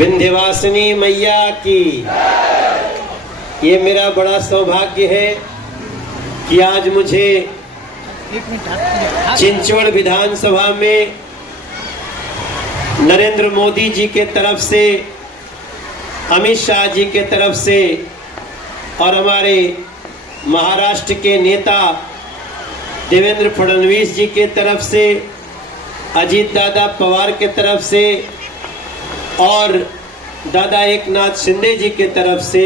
विंध्यवासिनी मैया की। ये मेरा बड़ा सौभाग्य है कि आज मुझे चिंचवड़ विधानसभा में नरेंद्र मोदी जी के तरफ से, अमित शाह जी के तरफ से और हमारे महाराष्ट्र के नेता देवेंद्र फडणवीस जी के तरफ से, अजीत दादा पवार के तरफ से और दादा एकनाथ शिंदे जी के तरफ से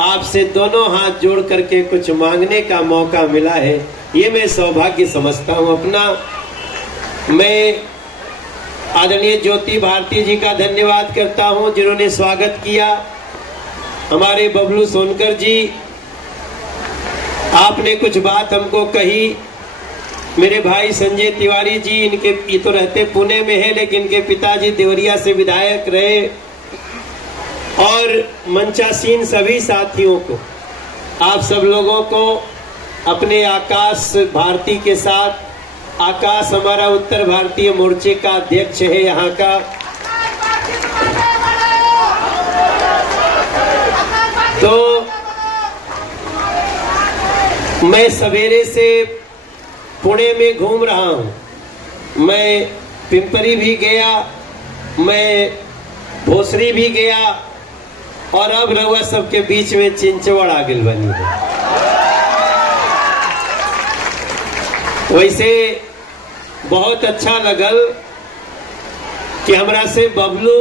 आपसे दोनों हाथ जोड़ करके कुछ मांगने का मौका मिला है। ये मैं सौभाग्य समझता हूँ अपना। मैं आदरणीय ज्योति भारती जी का धन्यवाद करता हूँ जिन्होंने स्वागत किया। हमारे बबलू सोनकर जी, आपने कुछ बात हमको कही। मेरे भाई संजय तिवारी जी, इनके ये तो रहते पुणे में है लेकिन इनके पिताजी देवरिया से विधायक रहे, और मंचासीन सभी साथियों को, आप सब लोगों को अपने आकाश भारती के साथ, आकाश हमारा उत्तर भारतीय मोर्चे का अध्यक्ष है यहाँ का, तो मैं सवेरे से पुणे में घूम रहा हूँ। मैं पिंपरी भी गया, मैं भोसरी भी गया और अब रहुआ सबके बीच में चिंचवड़ आगिल बनी है। वैसे बहुत अच्छा लगल कि हमरा से बबलू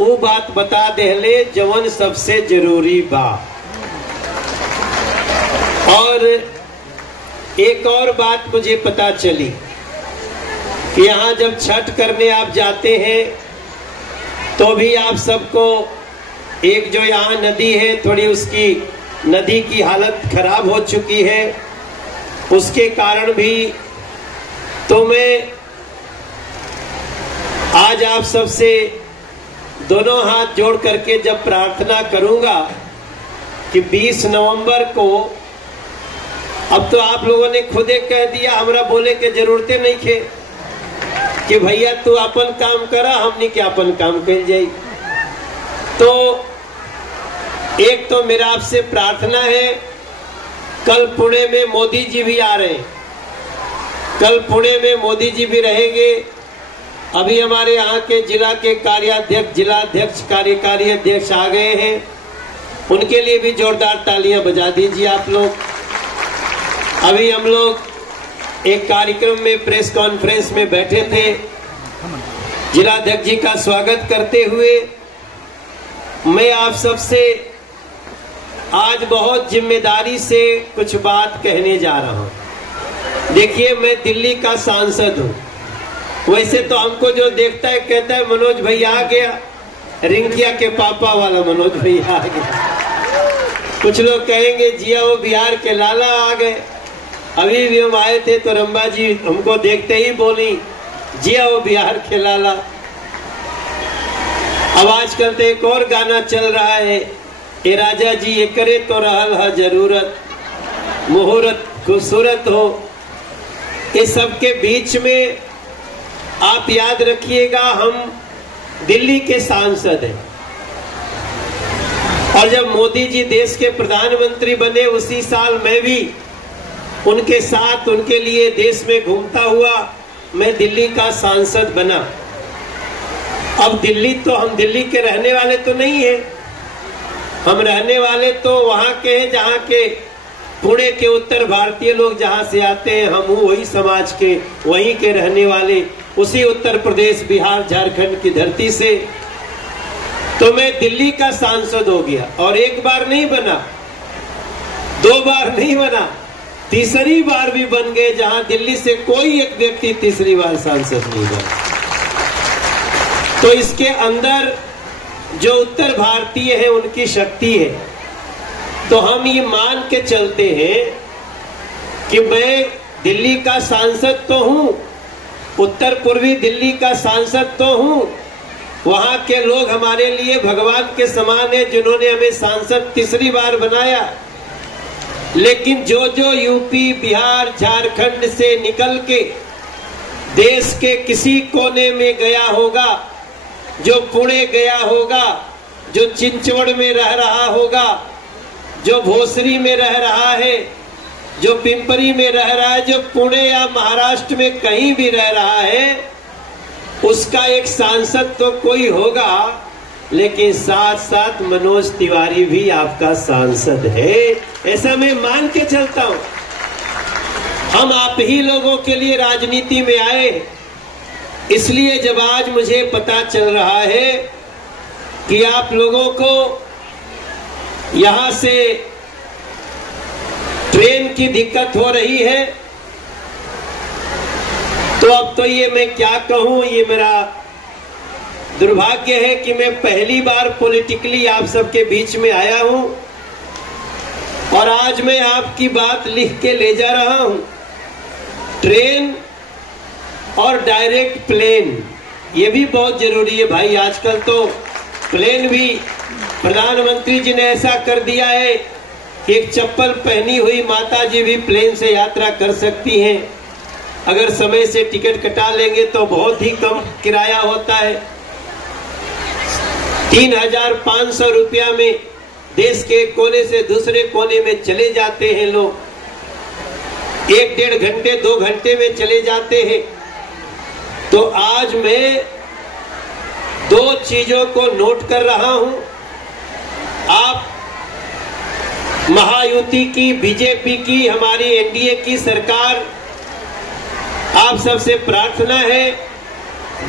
वो बात बता देहले जवन सबसे जरूरी बा। और एक और बात मुझे पता चली कि यहाँ जब छठ करने आप जाते हैं तो भी आप सबको एक जो यहाँ नदी है, थोड़ी उसकी नदी की हालत खराब हो चुकी है, उसके कारण भी तो मैं आज आप सबसे दोनों हाथ जोड़ करके जब प्रार्थना करूंगा कि 20 नवंबर को, अब तो आप लोगों ने खुद एक कह दिया, हमरा बोले के जरूरतें नहीं थे कि भैया तू अपन काम करा, हमने क्या अपन काम कर जाई। तो एक तो मेरा आपसे प्रार्थना है, कल पुणे में मोदी जी भी आ रहे हैं, कल पुणे में मोदी जी भी रहेंगे। अभी हमारे यहाँ के जिला के कार्याध्यक्ष, जिलाध्यक्ष, कार्यकारी अध्यक्ष आ गए हैं, उनके लिए भी जोरदार तालियां बजा दीजिए आप लोग। अभी हम लोग एक कार्यक्रम में, प्रेस कॉन्फ्रेंस में बैठे थे, जिलाध्यक्ष जी का स्वागत करते हुए मैं आप सबसे आज बहुत जिम्मेदारी से कुछ बात कहने जा रहा हूं। देखिए, मैं दिल्ली का सांसद हूं। वैसे तो हमको जो देखता है कहता है मनोज भैया आ गया, रिंकिया के पापा वाला मनोज भैया आ गया। कुछ लोग कहेंगे जिया वो बिहार के लाला आ गए। अभी भी हम आए थे तो रंबा जी हमको देखते ही बोली जिया वो बिहार के लाला। अब आजकल तो एक और गाना चल रहा है, ए राजा जी ये करे तो रहल है जरूरत, मुहूर्त खूबसूरत हो। इस सब के बीच में आप याद रखिएगा, हम दिल्ली के सांसद हैं और जब मोदी जी देश के प्रधानमंत्री बने उसी साल मैं भी उनके साथ, उनके लिए देश में घूमता हुआ मैं दिल्ली का सांसद बना। अब दिल्ली तो, हम दिल्ली के रहने वाले तो नहीं है, हम रहने वाले तो वहां के हैं जहां के पुणे के उत्तर भारतीय लोग जहां से आते हैं, हम वही समाज के, वहीं के रहने वाले, उसी उत्तर प्रदेश, बिहार, झारखंड की धरती से। तो मैं दिल्ली का सांसद हो गया और एक बार नहीं बना, 2 बार नहीं बना, तीसरी बार भी बन गए, जहां दिल्ली से कोई एक व्यक्ति तीसरी बार सांसद नहीं बना। तो इसके अंदर जो उत्तर भारतीय है उनकी शक्ति है। तो हम ये मान के चलते हैं कि मैं दिल्ली का सांसद तो हूं, उत्तर पूर्वी दिल्ली का सांसद तो हूं, वहां के लोग हमारे लिए भगवान के समान है जिन्होंने हमें सांसद तीसरी बार बनाया। लेकिन जो जो यूपी, बिहार, झारखंड से निकल के देश के किसी कोने में गया होगा, जो पुणे गया होगा, जो चिंचवड़ में रह रहा होगा, जो भोसरी में रह रहा है, जो पिंपरी में रह रहा है, जो पुणे या महाराष्ट्र में कहीं भी रह रहा है, उसका एक सांसद तो कोई होगा, लेकिन साथ साथ मनोज तिवारी भी आपका सांसद है, ऐसा मैं मान के चलता हूं। हम आप ही लोगों के लिए राजनीति में आए, इसलिए जब आज मुझे पता चल रहा है कि आप लोगों को यहां से ट्रेन की दिक्कत हो रही है, तो अब तो ये मैं क्या कहूं, ये मेरा दुर्भाग्य है कि मैं पहली बार पॉलिटिकली आप सबके बीच में आया हूं और आज मैं आपकी बात लिख के ले जा रहा हूं। ट्रेन और डायरेक्ट प्लेन, ये भी बहुत जरूरी है भाई। आजकल तो प्लेन भी प्रधानमंत्री जी ने ऐसा कर दिया है, एक चप्पल पहनी हुई माता जी भी प्लेन से यात्रा कर सकती हैं। अगर समय से टिकट कटा लेंगे तो बहुत ही कम किराया होता है। 3,500 रुपया में देश के एक कोने से दूसरे कोने में चले जाते हैं लोग, 1-1.5 घंटे 2 घंटे में चले जाते हैं। तो आज मैं 2 चीजों को नोट कर रहा हूं। आप महायुति की, बीजेपी की, हमारी एनडीए की सरकार, आप सबसे प्रार्थना है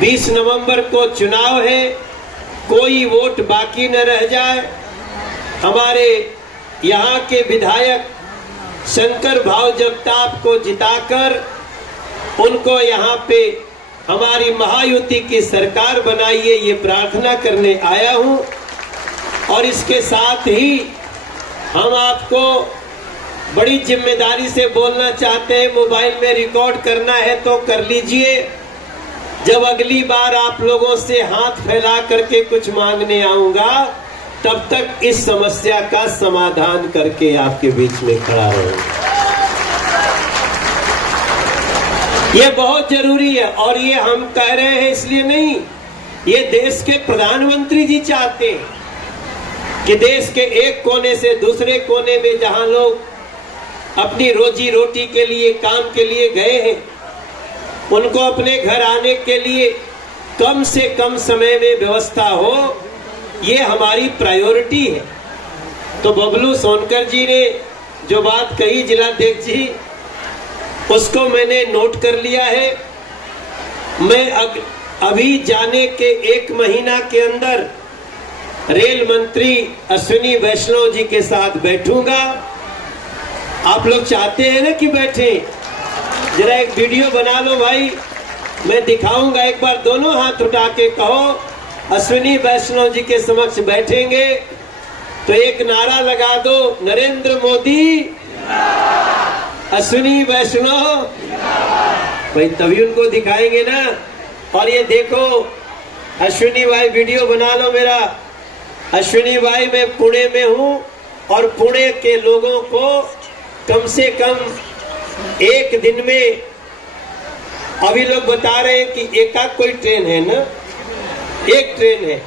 20 नवंबर को चुनाव है, कोई वोट बाकी न रह जाए। हमारे यहाँ के विधायक शंकर भाव जगताप को जिताकर उनको यहाँ पे हमारी महायुति की सरकार बनाइए, ये प्रार्थना करने आया हूँ। और इसके साथ ही हम आपको बड़ी जिम्मेदारी से बोलना चाहते हैं, मोबाइल में रिकॉर्ड करना है तो कर लीजिए। जब अगली बार आप लोगों से हाथ फैला करके कुछ मांगने आऊंगा, तब तक इस समस्या का समाधान करके आपके बीच में खड़ा रहूंगा। ये बहुत जरूरी है और ये हम कह रहे हैं इसलिए नहीं, ये देश के प्रधानमंत्री जी चाहते हैं कि देश के एक कोने से दूसरे कोने में जहां लोग अपनी रोजी रोटी के लिए, काम के लिए गए हैं, उनको अपने घर आने के लिए कम से कम समय में व्यवस्था हो, ये हमारी प्रायोरिटी है। तो बबलू सोनकर जी ने जो बात कही जिलाध्यक्ष जी, उसको मैंने नोट कर लिया है। मैं अभी जाने के 1 महीना के अंदर रेल मंत्री अश्विनी वैष्णव जी के साथ बैठूंगा। आप लोग चाहते हैं ना कि बैठे, जरा एक वीडियो बना लो भाई, मैं दिखाऊंगा। एक बार दोनों हाथ उठा के कहो, अश्विनी वैष्णव जी के समक्ष बैठेंगे तो एक नारा लगा दो, नरेंद्र मोदी, अश्विनी वैष्णव भाई, तभी उनको दिखाएंगे ना। और ये देखो अश्विनी भाई, वीडियो बना लो मेरा। अश्विनी भाई, मैं पुणे में हूं और पुणे के लोगों को कम से कम एक दिन में, अभी लोग बता रहे हैं कि एकाध कोई ट्रेन है ना, एक ट्रेन है,